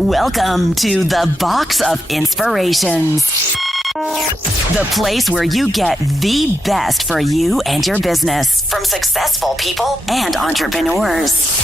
Welcome to the Box of Inspirations, the place where you get the best for you and your business from successful people and entrepreneurs.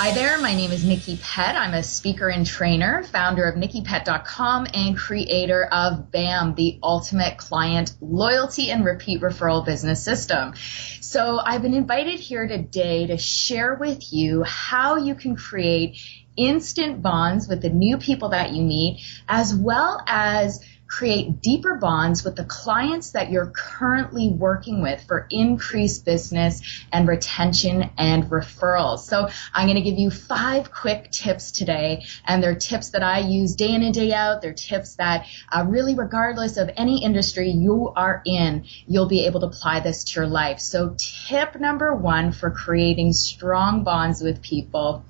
Hi there, my name is Nikki Pett. I'm a speaker and trainer, founder of NikkiPett.com and creator of BAM, the ultimate client loyalty and repeat referral business system. So I've been invited here today to share with you how you can create instant bonds with the new people that you meet, as well as create deeper bonds with the clients that you're currently working with for increased business and retention and referrals. So I'm going to give you 5 quick tips today, and they're tips that I use day in and day out. They're tips that really, regardless of any industry you are in, you'll be able to apply this to your life. So tip number 1 for creating strong bonds with people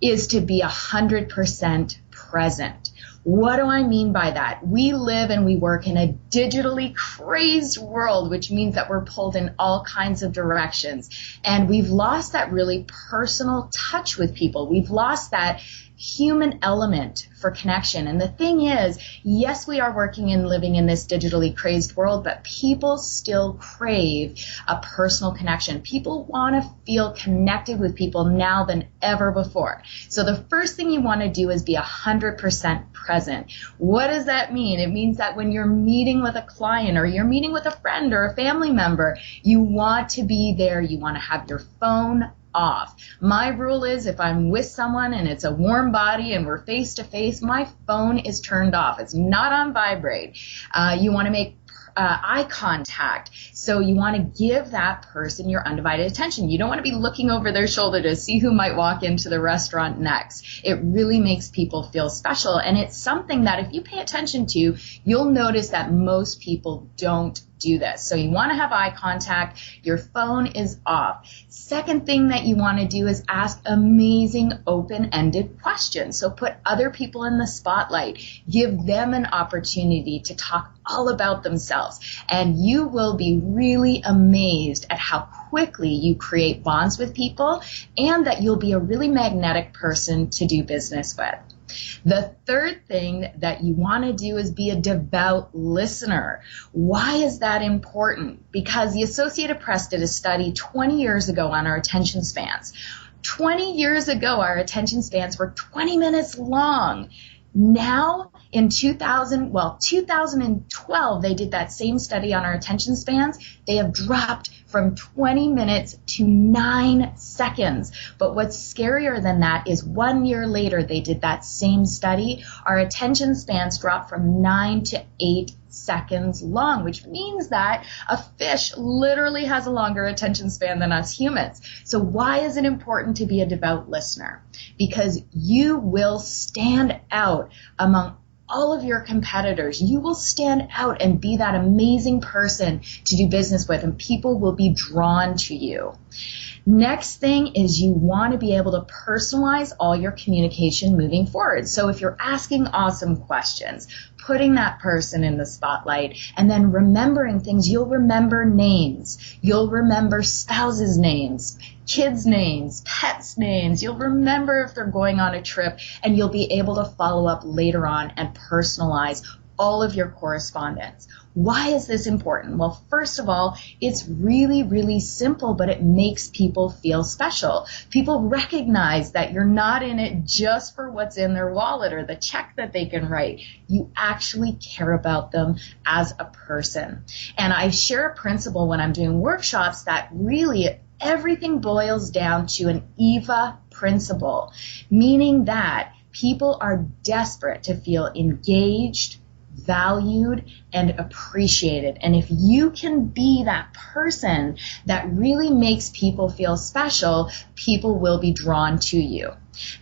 is to be 100% present. What do I mean by that? We live and we work in a digitally crazed world, which means that we're pulled in all kinds of directions. And we've lost that really personal touch with people. We've lost that human element for connection. And the thing is, yes, we are working and living in this digitally crazed world, but people still crave a personal connection. People want to feel connected with people now than ever before. So the first thing you want to do is be 100% present. What does that mean? It means that when you're meeting with a client or you're meeting with a friend or a family member, you want to be there. You want to have your phone off. My rule is if I'm with someone and it's a warm body and we're face to face, my phone is turned off. It's not on vibrate. You want to make eye contact. So you want to give that person your undivided attention. You don't want to be looking over their shoulder to see who might walk into the restaurant next. It really makes people feel special. And it's something that if you pay attention to, you'll notice that most people don't do this. So you want to have eye contact. Your phone is off. Second thing that you want to do is ask amazing open-ended questions. So put other people in the spotlight. Give them an opportunity to talk all about themselves. And you will be really amazed at how quickly you create bonds with people and that you'll be a really magnetic person to do business with. The third thing that you want to do is be a devout listener. Why is that important? Because the Associated Press did a study 20 years ago on our attention spans. 20 years ago, our attention spans were 20 minutes long. Now, in 2012, they did that same study on our attention spans. They have dropped from 20 minutes to 9 seconds. But what's scarier than that is 1 year later, they did that same study. Our attention spans dropped from 9 to 8 seconds long, which means that a fish literally has a longer attention span than us humans. So why is it important to be a devout listener? Because you will stand out among all of your competitors. You will stand out and be that amazing person to do business with, and people will be drawn to you. Next thing is you want to be able to personalize all your communication moving forward. So if you're asking awesome questions, putting that person in the spotlight, and then remembering things, you'll remember names. You'll remember spouses' names, kids' names, pets' names. You'll remember if they're going on a trip, and you'll be able to follow up later on and personalize all of your correspondence. Why is this important? Well, first of all, it's really, really simple, but it makes people feel special. People recognize that you're not in it just for what's in their wallet or the check that they can write. You actually care about them as a person. And I share a principle when I'm doing workshops that really everything boils down to an EVA principle, meaning that people are desperate to feel engaged, valued, and appreciated. And if you can be that person that really makes people feel special, people will be drawn to you.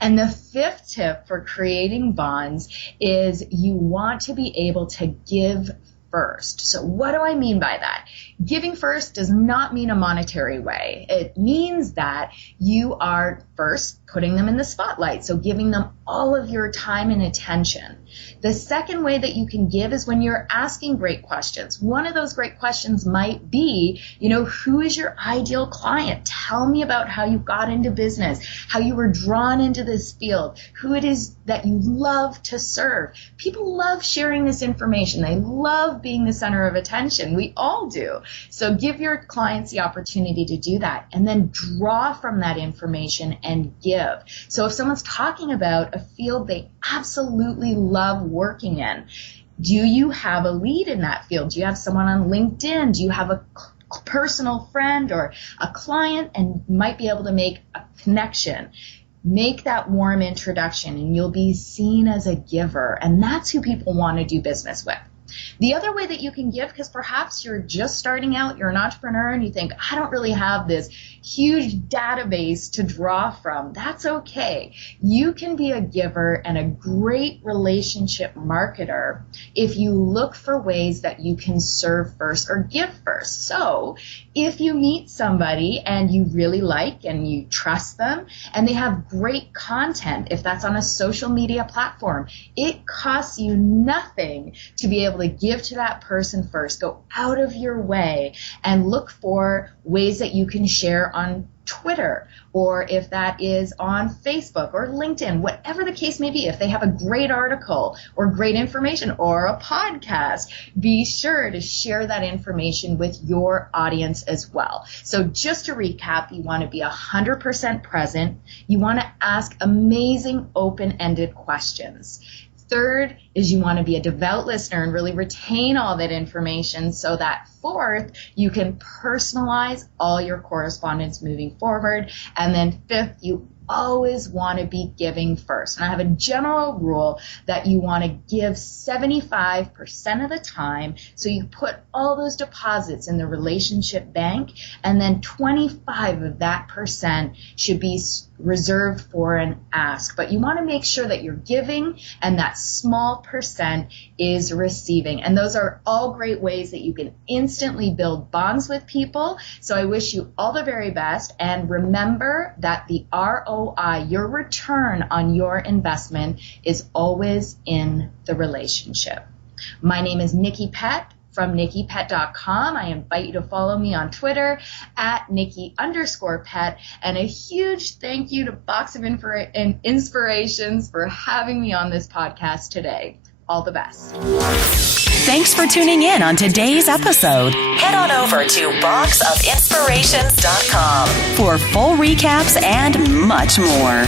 And the 5th tip for creating bonds is you want to be able to give first. So what do I mean by that? Giving first does not mean a monetary way. It means that you are first, putting them in the spotlight. So giving them all of your time and attention. The second way that you can give is when you're asking great questions. One of those great questions might be, who is your ideal client? Tell me about how you got into business, how you were drawn into this field, who it is that you love to serve. People love sharing this information. They love being the center of attention. We all do. So give your clients the opportunity to do that and then draw from that information and give. So if someone's talking about a field they absolutely love working in, do you have a lead in that field? Do you have someone on LinkedIn? Do you have a personal friend or a client and might be able to make a connection? Make that warm introduction and you'll be seen as a giver. And that's who people want to do business with. The other way that you can give, because perhaps you're just starting out, you're an entrepreneur and you think, I don't really have this huge database to draw from. That's okay. You can be a giver and a great relationship marketer if you look for ways that you can serve first or give first. So if you meet somebody and you really like and you trust them and they have great content, if that's on a social media platform, it costs you nothing to be able to give to that person first. Go out of your way and look for ways that you can share on Twitter, or if that is on Facebook or LinkedIn, whatever the case may be. If they have a great article or great information or a podcast, be sure to share that information with your audience as well. So just to recap, you want to be 100% present. You want to ask amazing open-ended questions. Third is you want to be a devout listener and really retain all that information so that fourth, you can personalize all your correspondence moving forward. And then fifth, you always want to be giving first. And I have a general rule that you want to give 75% of the time. So you put all those deposits in the relationship bank, and then 25 of that percent should be reserved for an ask. But you want to make sure that you're giving and that small percent is receiving. And those are all great ways that you can instantly build bonds with people. So I wish you all the very best. And remember that the ROI, your return on your investment, is always in the relationship. My name is Nikki Pett from NikkiPett.com. I invite you to follow me on Twitter at Nikki_Pett. And a huge thank you to Box of Inspirations for having me on this podcast today. All the best. Thanks for tuning in on today's episode. Head on over to boxofinspirations.com for full recaps and much more.